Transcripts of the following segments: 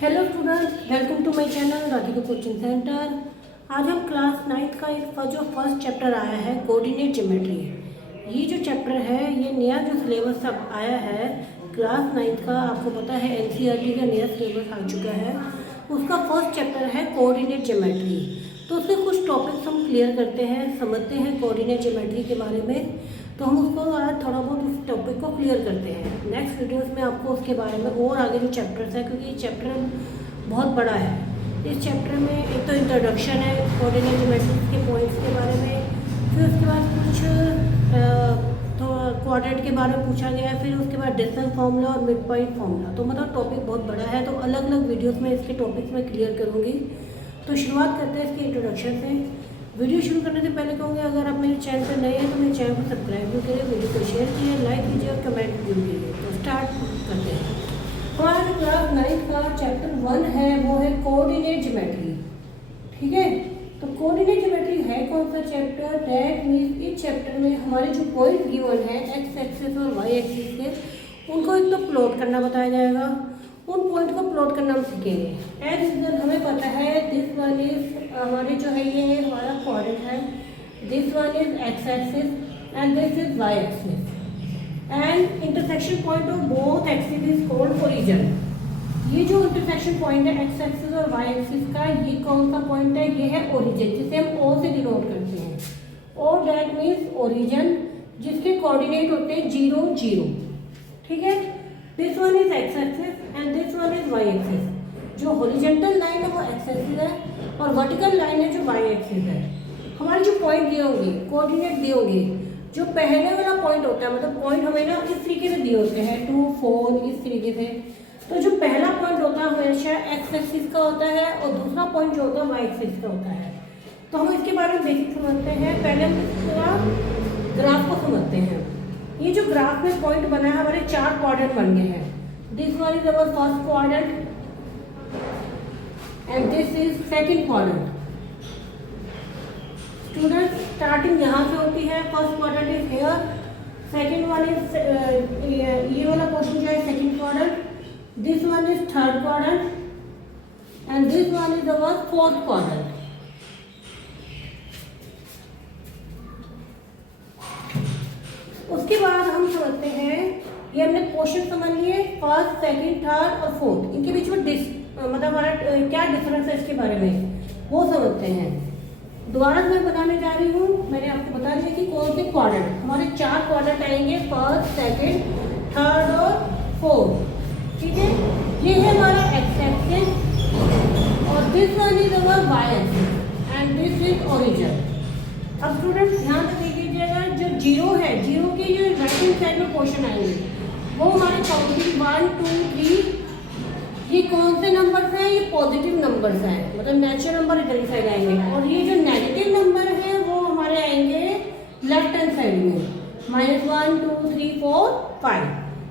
Hello students, welcome to my channel Radhika coaching centre. आज हम class 9th का जो फर्स्ट चैप्टर आया है कोऑर्डिनेट ज्योमेट्री। ये जो चैप्टर है ये नया जो सिलेबस सब आया है क्लास 9th का, आपको पता है एनसीईआरटी का नया सिलेबस आ चुका है। उसका फर्स्ट चैप्टर है कोऑर्डिनेट ज्योमेट्री। तो उसके कुछ टॉपिक्स हम क्लियर करते हैं, समझते हैं कोऑर्डिनेट ज्योमेट्री के बारे में। तो हम उसको आज थोड़ा बहुत उस टॉपिक को क्लियर करते हैं। नेक्स्ट वीडियोस में आपको उसके बारे में और आगे जो चैप्टर्स है, क्योंकि ये चैप्टर बहुत बड़ा है। इस चैप्टर में एक तो इंट्रोडक्शन है कोऑर्डिनेट ज्योमेट्री के पॉइंट्स के बारे में, फिर उसके बाद कुछ तो क्वाड्रेंट के बारे में पूछा गया है, फिर उसके बाद डिस्टेंस फार्मूला और मिड पॉइंट फार्मूला। तो मतलब टॉपिक बहुत बड़ा है, तो अलग अलग वीडियोज़ में इसके टॉपिक्स में क्लियर करूँगी। तो शुरुआत करते हैं इसके इंट्रोडक्शन से। वीडियो शुरू करने से पहले कहूँगी, अगर आप मेरे चैनल पर नए हैं तो मेरे चैनल को सब्सक्राइब भी करें, वीडियो को शेयर कीजिए, लाइक कीजिए और कमेंट भी कीजिए। तो स्टार्ट करते हैं। हमारा जो क्लास 9th का चैप्टर 1 है वो है कोऑर्डिनेट ज्योमेट्री। ठीक है, तो कोऑर्डिनेट ज्योमेट्री है कौन सा चैप्टर? दैट मीन्स इस चैप्टर में हमारे जो पॉइंट गिवन है एक्स एक्सिस और वाई एक्सिस के, उनको एक तो प्लॉट करना बताया जाएगा। उन पॉइंट को प्लॉट करना हम सीखेंगे। एज यूजल हमें पता है दिस वन इज हमारे जो है ये हमारा क्वाड्रेंट है, this one is X axis and this is Y axis and intersection point of both axis is called origin. ये जो इंटरसेक्शन पॉइंट है एक्स एक्सिस और वाई एक्सिस का, ये कौन सा पॉइंट है? ये है ओरिजिन, जिसे हम ओ से डिनोट करते हैं। और दैट मीन्स ओरिजिन जिसके कोऑर्डिनेट होते हैं 0 0। ठीक है, this one is X axis and this one is Y axis. जो हॉरिजॉन्टल लाइन है वो एक्स एक्सिस है और वर्टिकल लाइन है जो वाई एक्सिस है। हमारे जो पॉइंट दिए होंगे, कोऑर्डिनेट दिए होंगे, जो पहले वाला पॉइंट होता है, मतलब पॉइंट हमें ना इस तरीके से दिए होते हैं 2 4 इस तरीके से। तो जो पहला पॉइंट होता है हमेशा एक्स एक्सिस का होता है और दूसरा पॉइंट जो होता है वाई एक्सिस का होता है। तो हम इसके बारे में बेसिक समझते हैं। पहले हम इसका ग्राफ को समझते हैं। ये जो ग्राफ में पॉइंट बना है, हमारे 4 क्वाड्रेंट बन गए हैं। This one is our first quadrant and this is second quadrant. Student starting यहाँ से होती है, first quadrant is here, second one is ये वाला पोर्शन जो है second quadrant, this one is third quadrant and this one is our fourth quadrant. उसके बाद हम समझते हैं, ये हमने पोर्शन समझ लिए फर्स्ट सेकंड थर्ड और फोर्थ, इनके बीच में मतलब हमारा क्या डिफरेंस है इसके बारे में वो समझते हैं। दोबारा मैं बताने जा रही हूँ, मैंने आपको बता दिया कि कौन से क्वाड्रेंट, हमारे 4 क्वाड्रेंट आएंगे, फर्स्ट सेकंड थर्ड और फोर्थ। ठीक है, ये है हमारा एक्स एक्सिस और this one is our Y axis and this is origin. अब स्टूडेंट ध्यान से देखिएगा, जो 0 है, 0 के जो राइट हैंड साइड में पोर्शन आएंगे वो हमारे काउंटिंग 1 2 3, ये कौन से नंबर्स हैं? ये पॉजिटिव नंबर्स हैं, मतलब नेचुरल नंबर इधर की साइड आएंगे। और ये जो नेगेटिव नंबर है वो हमारे आएंगे लेफ्ट हैंड साइड में, -1 2 3 4 5।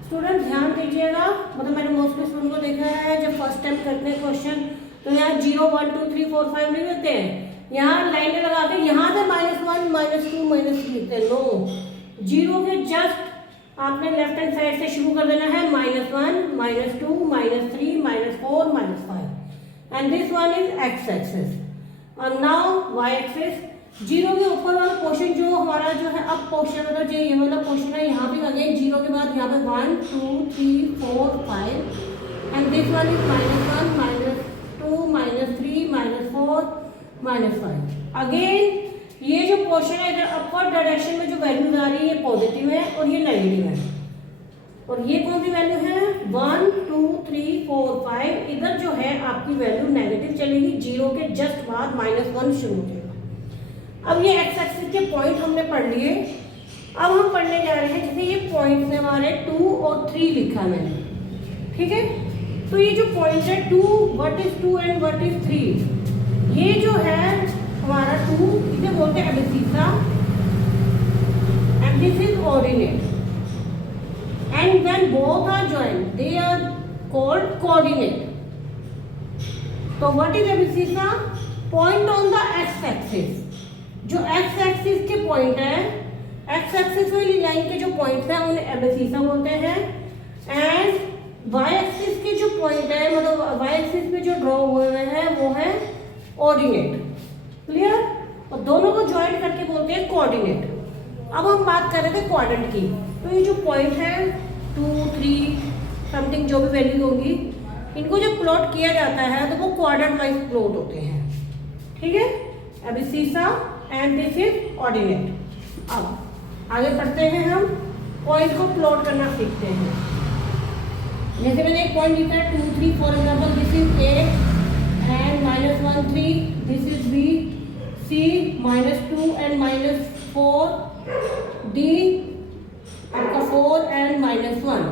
स्टूडेंट ध्यान दीजिएगा, मतलब मैंने मोस्टली स्टूडेंट को देखा है जब फर्स्ट टाइम करते हैं क्वेश्चन, तो यहाँ 0 1 2 3 4 5 नहीं होते हैं, यहाँ लाइन लगा के यहाँ से -1 -2 -3 लिखते हैं। नो, 0 के जस्ट आपने लेफ्ट हैंड साइड से शुरू कर देना है, -1 -2 -3 -4 -5 and this one is X axis. और नाउ वाई एक्सिस, 0 के ऊपर वाला पोर्शन जो हमारा जो है अब पोर्शन, मतलब जो ये वाला पोर्शन है, यहाँ पे अगेन 0 के बाद यहाँ पे 1 2 3 4 5 and this one is -1 -2 -3 -4 -5। Again ये जो पोर्शन है इधर अपवर्ड डायरेक्शन में जो वैल्यूज आ रही है ये पॉजिटिव है और ये नेगेटिव है। और ये कौन सी वैल्यू है? 1 2 3 4 5, इधर जो है आपकी वैल्यू नेगेटिव चलेगी, 0 के जस्ट बाद -1 शुरू हो जाएगा। अब ये एक्स एक्सिस के पॉइंट हमने पढ़ लिए। अब हम पढ़ने जा रहे हैं, जैसे ये पॉइंट्स है हमारे 2 और 3 लिखा है मैंने। ठीक है, तो ये जो पॉइंट है 2, what is 2 and what is 3? ये जो है हमारा 2, इसे बोलते हैं abscissa and this is ordinate and when both are joined they are called coordinate. तो what is abscissa? Point on the x axis. जो एक्स एक्सिस के पॉइंट है, एक्स एक्सिस वाली लाइन के जो पॉइंट्स हैं उन्हें एबसिसा बोलते हैं एंड वाई एक्सिस के जो पॉइंट है, मतलब वाई एक्सिस पे जो ड्रॉ हुए हुए हैं वो है ऑर्डिनेट। क्लियर? और दोनों को ज्वाइन करके बोलते हैं कोऑर्डिनेट। अब हम बात कर रहे थे क्वाड्रेंट की, तो ये जो पॉइंट है 2, 3 समथिंग जो भी वैल्यूज होंगी, इनको जब प्लॉट किया जाता है तो वो क्वाड्रेंट वाइज प्लॉट होते हैं। ठीक है, अभी सीसा एंड दिस इज ऑर्डिनेट। अब आगे पढ़ते हैं, हम पॉइंट को प्लॉट करना सीखते हैं। जैसे मैंने एक पॉइंट लिखा है 2, 3, for example this is A and -1, 3, this is B, C -2 and -4, D आपका 4 एंड -1।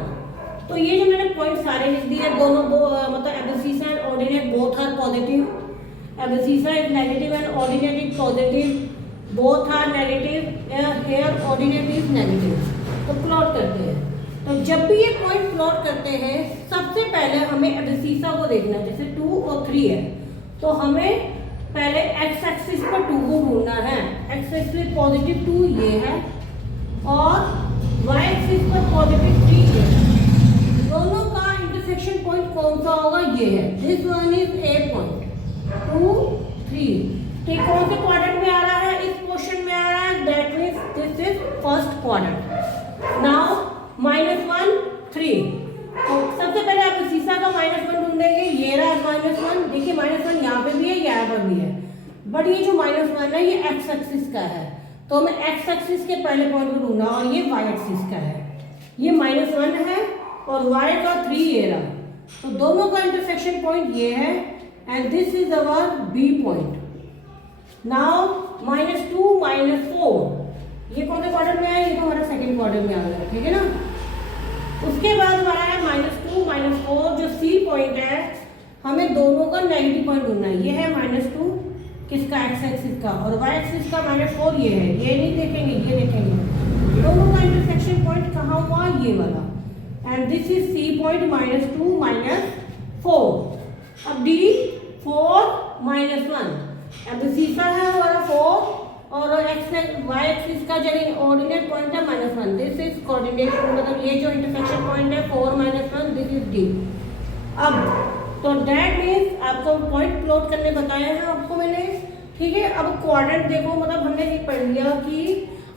तो ये जो मैंने पॉइंट सारे लिख दिए, दोनों मतलब abscissa and ordinate both are positive, abscissa is negative and ordinate is positive, both are negative, here ordinate is negative. तो प्लॉट करते हैं। तो जब भी ये पॉइंट प्लॉट करते हैं, सबसे पहले हमें एबसिसा को देखना है। जैसे 2 और 3 है, तो हमें पहले एक्स एक्सिस पर 2 को ढूंढना है। एक्स एक्सिस पॉजिटिव 2 ये है और वाई एक्सिस पर पॉजिटिव 3 ये है। दोनों का इंटरसेक्शन पॉइंट कौन सा होगा? ये है, this one is a point 2, 3। तो कौन से क्वाड्रेंट में आ रहा है? इस पोर्शन में आ रहा है, that means this is first quadrant. Now -1, 3। तो सबसे पहले आप सीसा का -1 ढूंढेंगे, ये रहा -1। देखिए -1 यहाँ पे भी है, यहाँ पर भी है, बट ये जो -1 है ये एक्स एक्सिस का है, तो हमें एक्स एक्सिस के पहले पॉइंट को ढूंढना, और ये वाई एक्सिस का है। ये -1 है और y का 3 ये रहा, तो दोनों का इंटरसेक्शन पॉइंट ये है and this is our B point. Now -2, -4 ये कौन से क्वाड्रेंट में है? ये तो हमारा सेकंड क्वाड्रेंट में आ गया, ठीक है ना। उसके बाद हमारा है -2, -4 जो सी पॉइंट है, हमें दोनों का नेगेटिव पॉइंट ढूंढना है। ये है -2 किसका? एक्स एक्सिस का, और वाई एक्सिस का -4 ये है। ये नहीं देखेंगे, ये देखेंगे। दोनों का इंटरसेक्शन पॉइंट कहाँ हुआ? ये वाला, and this is C point -2, -4। अब डी 4, -1। अब सीसा है हमारा 4 और वाई एक्सिस का जो ऑर्डिनेट पॉइंट है -1, दिस इज कोऑर्डिनेट, मतलब ये जो इंटरसेक्शन पॉइंट है 4, -1, दिस इज डी। अब तो दैट मीन्स आपको पॉइंट प्लॉट करने बताया है आपको मैंने, ठीक है। अब क्वाड्रेंट देखो, मतलब हमने ये पढ़ लिया कि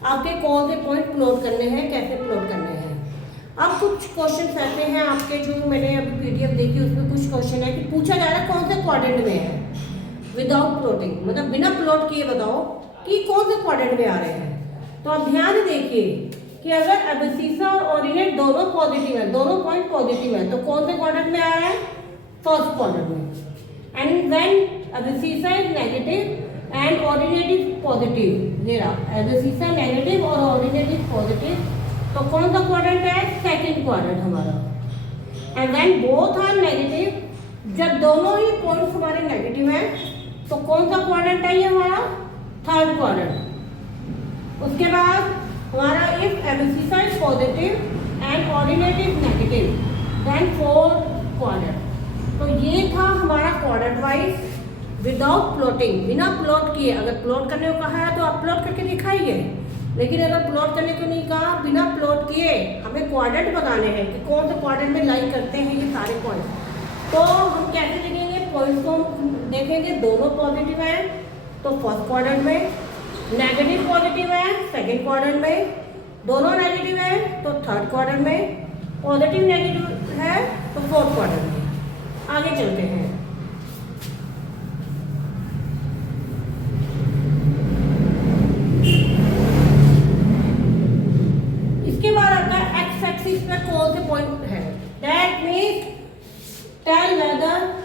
आपके कौन से पॉइंट प्लॉट करने हैं, कैसे प्लॉट करने हैं। अब कुछ क्वेश्चन ऐसे हैं आपके, जो मैंने अभी पीडीएफ देखी, उसमें कुछ क्वेश्चन है कि पूछा जा रहा है कौन से क्वाड्रेंट में है विदाउट प्लॉटिंग, मतलब बिना प्लॉट किए बताओ कि कौन से क्वाड्रेंट में आ रहे हैं। तो आप ध्यान देखिए कि अगर एबसिसा और ऑर्डिनेट दोनों पॉजिटिव है, दोनों पॉइंट पॉजिटिव है, तो कौन से क्वाड्रेंट में आ रहा है? फर्स्ट क्वाड्रेंट में। And when abscissa is negative and ordinate is positive, ये रहा एबसिसा नेगेटिव और ऑर्डिनेट इज पॉजिटिव, तो कौन सा क्वाड्रेंट है? सेकंड क्वाड्रेंट हमारा। And when both are negative, जब दोनों ही पॉइंट्स हमारे नेगेटिव हैं, तो कौन सा क्वाड्रेंट है? ये हमारा थर्ड क्वाड्रेंट। उसके बाद हमारा if abscissa is positive and ordinate is negative, then fourth quadrant. तो ये था हमारा क्वाड्रेंट वाइज विदाउट प्लॉटिंग, बिना प्लॉट किए। अगर प्लॉट करने को कहा है तो आप प्लॉट करके दिखाइए, लेकिन अगर प्लॉट करने को नहीं कहा, बिना प्लॉट किए हमें क्वाड्रेंट बताने हैं कि कौन से क्वाड्रेंट में लाइक करते हैं ये सारे पॉइंट। तो हम कैसे देखेंगे? पॉइंट को देखेंगे, दोनों पॉजिटिव हैं तो फर्स्ट क्वाड्रेंट में, नेगेटिव पॉजिटिव है सेकंड क्वाड्रेंट में, दोनों नेगेटिव है तो थर्ड क्वाड्रेंट में, पॉजिटिव नेगेटिव है तो फोर्थ क्वाड्रेंट में। आगे चलते हैं। इसके बाद आता है एक्स एक्सिस पर कौन से पॉइंट है। That means tell whether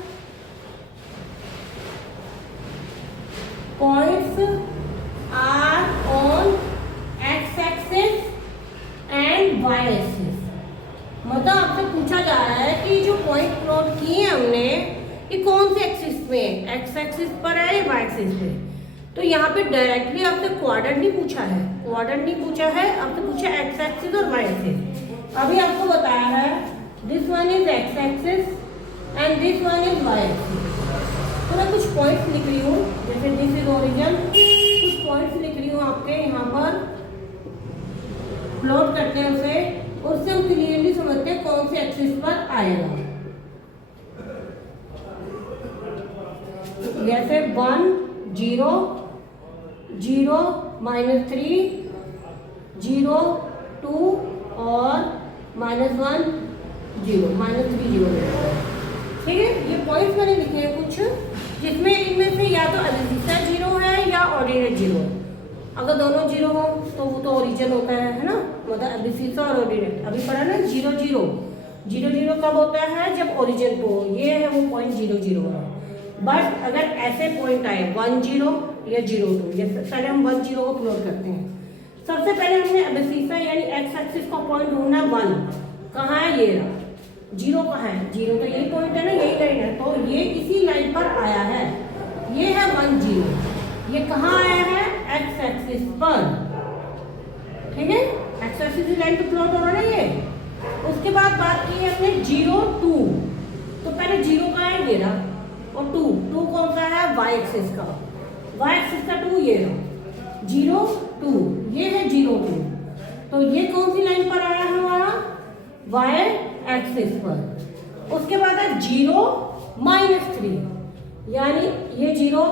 points are on X axis and Y axis. मतलब आपसे पूछा जा रहा है कि जो पॉइंट प्लॉट किए हमने ये कौन से एक्सिस में है, एक्स एक्सिस पर है या वाई एक्सिस पे। तो यहाँ पे डायरेक्टली आपसे क्वाड्रेंट नहीं पूछा है, क्वाड्रेंट नहीं पूछा है, आपसे पूछा एक्स एक्सिस और वाई एक्सिस। अभी आपको बताया है this one is X axis and this one is Y axis. तो मैं कुछ पॉइंट्स लिख रही हूँ, जैसे दिस इज ओरिजिन, कुछ पॉइंट्स लिख रही हूँ आपके यहाँ पर, प्लॉट करते हैं उसे, उससे हम क्लियरली समझते हैं कौन से एक्सिस पर आएगा। 1 0 0 -3 0 2 और -1 0 -3 0। ठीक है, ये पॉइंट्स मैंने लिखे हैं कुछ, जिसमें इनमें से या तो एब्सिस्सा 0 है या ऑर्डिनेट 0। अगर दोनों 0 हो तो वो तो ओरिजिन होता है ना, मतलब एब्सिस्सा और ऑर्डिनेट। अभी पढ़ा ना 0 0 0 0 कब होता है, जब ओरिजिन को, ये है वो पॉइंट 0 0 है। बट अगर ऐसे पॉइंट आए 1 0 या 0 2, जैसे पहले हम 1 0 को प्लॉट करते हैं। सबसे पहले हमने एब्सिस्सा यानी एक्स एक्सिस का पॉइंट ढूंढना है 1, कहाँ है, ये रहा। 0 कहाँ है, 0 तो यही पॉइंट है ना, यही लाइन है, तो ये इसी लाइन पर आया है। ये है 1 0, ये कहाँ आया है, एक्स एक्सिस पर। ठीक है, एक्स एक्सिस की लाइन पे प्लॉट हो रहा है ना ये। उसके बाद बात की है हमने 0 2, तो पहले 0 कहाँ है, ये रहा, और 2 कौन सा है, वाई एक्सिस का, वाई एक्सिस का 2 ये रहा। 0 2 ये है 0 2, तो ये कौन सी लाइन पर आया है हमारा, वाई एक्सिस पर। उसके बाद है 0 -3, यानी ये 0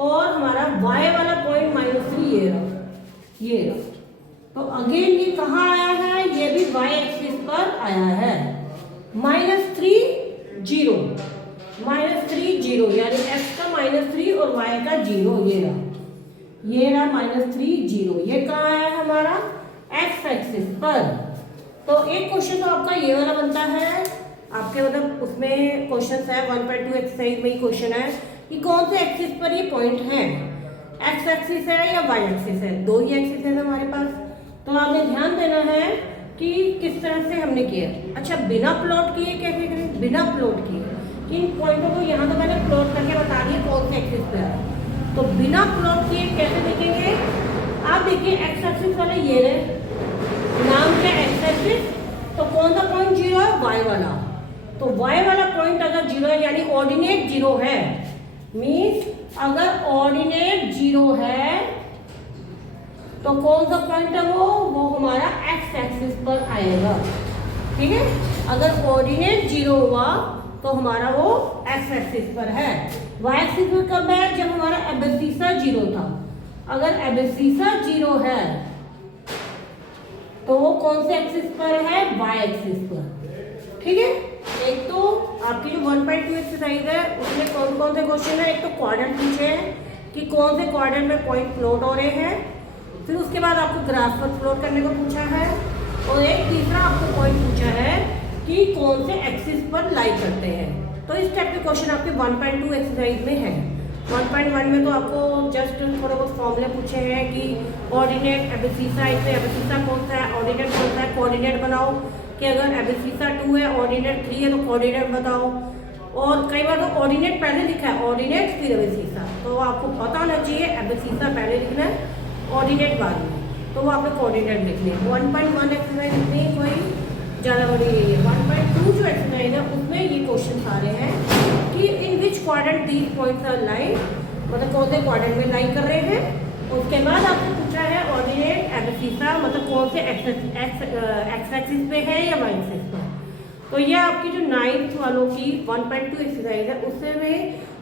और हमारा y वाला पॉइंट -3 ये रहा, ये रहा। तो अगेन ये कहाँ आया है, ये भी y एक्सिस पर आया है। -3 0 -3 0, यानी x का -3 और y का 0, ये रहा, ये रहा -3 0। ये कहाँ आया है हमारा, x एक्सिस पर। तो एक क्वेश्चन तो आपका ये वाला बनता है, आपके मतलब उसमें क्वेश्चन है 1.2 एक्सरसाइज में ही क्वेश्चन है कि कौन से एक्सिस पर ये पॉइंट है, एक्स एक्सिस है या वाई एक्सिस है। दो ही एक्सिस है हमारे पास, तो आपने ध्यान देना है कि किस तरह से हमने किया। अच्छा, बिना प्लॉट किए कैसे करें, बिना प्लॉट किए इन पॉइंटों को यहाँ तो मैंने प्लॉट करके बता दिया कौन से एक्सिस पे है। तो बिना प्लॉट किए कैसे देखेंगे, आप देखिए एक्स एक्सिस वाले ये रहे, नाम क्या एक्स एक्सिस, तो कौन सा पॉइंट 0 है, वाई वाला। तो y वाला पॉइंट अगर 0 है यानी ऑर्डिनेट 0 है, मीन्स अगर ऑर्डिनेट 0 है तो कौन सा पॉइंट है वो हमारा x एक्सिस पर आएगा। ठीक है, अगर ऑर्डिनेट 0 हुआ तो हमारा वो x एक्सिस पर है। y एक्सिस पर कब है, जब हमारा एब्सिस्सा 0 था। अगर एब्सिस्सा 0 है तो वो कौन से एक्सिस पर है, y एक्सिस पर। ठीक है, एक तो आपकी जो 1.2 एक्सरसाइज है उसमें कौन कौन से क्वेश्चन है, एक तो क्वाड्रेंट पूछे हैं कि कौन से क्वाड्रेंट में पॉइंट प्लॉट हो रहे हैं, फिर उसके बाद आपको ग्राफ पर प्लॉट करने को पूछा है, और एक तीसरा आपको पॉइंट पूछा है कि कौन से एक्सिस पर लाई करते हैं। तो इस टाइप के क्वेश्चन आपके 1.2 एक्सरसाइज में है। 1.1 में तो आपको जस्ट थोड़े बहुत फॉर्मूले पूछे हैं कि ऑर्डिनेट एब्सिस्सा, इसमें एब्सिस्सा कौन सा है, ऑर्डिनेट कौन सा है, कोऑर्डिनेट बनाओ कि अगर एब्सिस्सा 2 है, ऑर्डिनेट 3 है तो कोऑर्डिनेट बताओ। और कई बार तो ऑर्डिनेट पहले लिखा है, ऑर्डिनेट फिर एब्सिस्सा, तो आपको पता होना चाहिए एब्सिस्सा पहले लिखना है, ऑर्डिनेट बाद में, तो वो आपने कोऑर्डिनेट लिख लिया। 1.1 एक्सरसाइज में कोई ज़्यादा बड़ी नहीं है। 1.2 जो एक्सरसाइज है उसमें ये क्वेश्चन आ रहे हैं कि in which quadrant these points are line, मतलब कौन से क्वाड्रेंट में लाइन कर रहे हैं। उसके बाद आपने पूछा है ऑर्डिनेट एब्सिस्सा, मतलब कौन से एक्स एक्सिस पे है या वाई एक्सिस पे। तो ये आपकी जो 9th वालों की 1.2 एक्सरसाइज है उससे में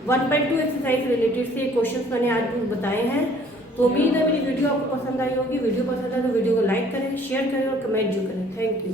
1.2 एक्सरसाइज रिलेटेड से क्वेश्चन मैंने आज बताए हैं। तो उम्मीद है मेरी वीडियो आपको पसंद आई होगी। वीडियो पसंद है तो वीडियो को लाइक करें, शेयर करें और कमेंट जो करें। Thank you.